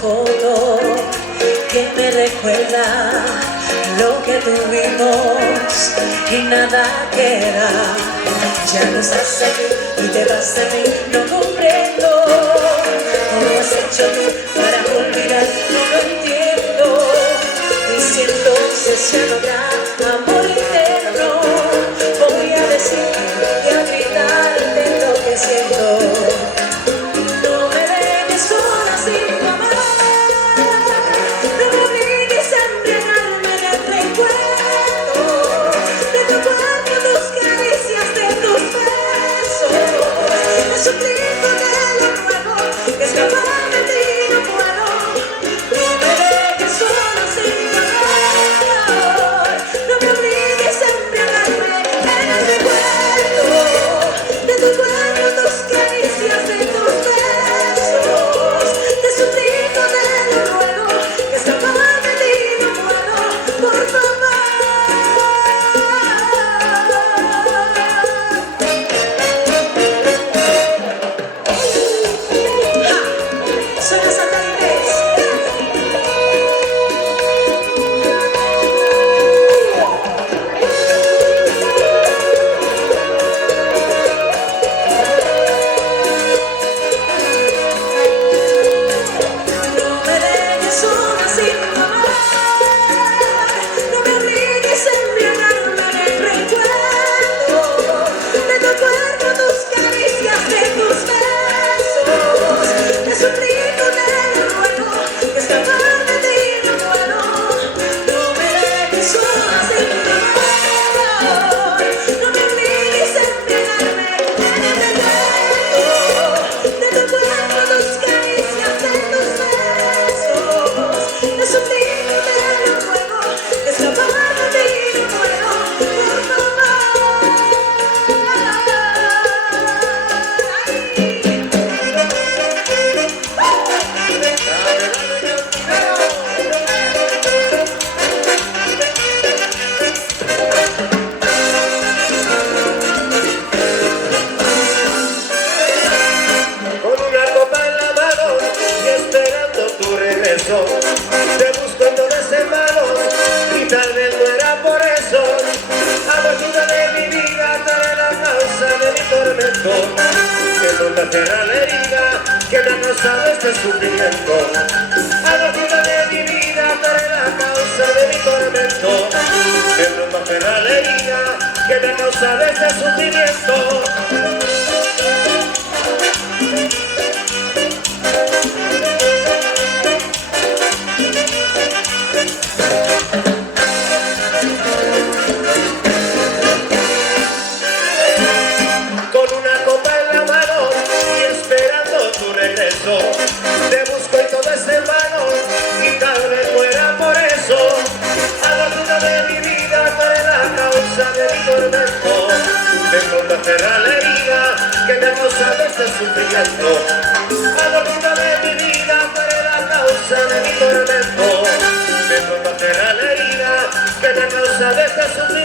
foto que me recuerda lo que tuvimos y nada queda. Ya no estás aquí y te vas a mí, no comprendo cómo has hecho tú para olvidar, no lo entiendo. Y si entonces ya no habrá amor eterno, voy a decirte y a gritarte lo que siento. No me dejes sola sin tu amor, no me obligues a embriagarme en el recuerdo de tu cuerpo, tus caricias, de tus besos. Te suplico, te lo ruego, que escapar de ti no puedo. No me dejes sola sin tu amor, no me obligues a embriagarme en el recuerdo de tu cuerpo, tus caricias, de tus besos. Te suplico, te lo ruego, que escapar de ti no puedo, por favor. Soy la Santa Inés. No me dejes sola sin tu amor, no me obligues a embriagarme en el recuerdo de tu cuerpo, tus caricias, de tus besos. Te suplico, te lo ruego, que escapar de ti no puedo. No me dejes sola sin tu amor, no me obligues a embriagarme en el recuerdo de tu cuerpo, tus caricias, de tus besos. Te suplico, te lo ruego, que escapar de ti no puedo, por favor. Con una copa en la mano y esperando tu regreso, te busco en todas semanas y tal vez no era por eso. Amargura de mi vida, trae la causa de mi tormento, que no me cierra la herida que me ha causado este sufrimiento. Amargura de mi vida, trae la causa de mi tormento, que no me cierra la herida que me ha causado este sufrimiento. Con una copa en la mano y esperando tu regreso, te busco y todo es en vano y tal vez muera por eso. A la luna de mi vida, tú eres la causa de mi tormento, vengo a cerrar la herida que me ha causado este sufrimiento. A la luna de mi vida, tú eres la causa de mi tormento, vengo a cerrar la herida que me ha causado este sufrimiento.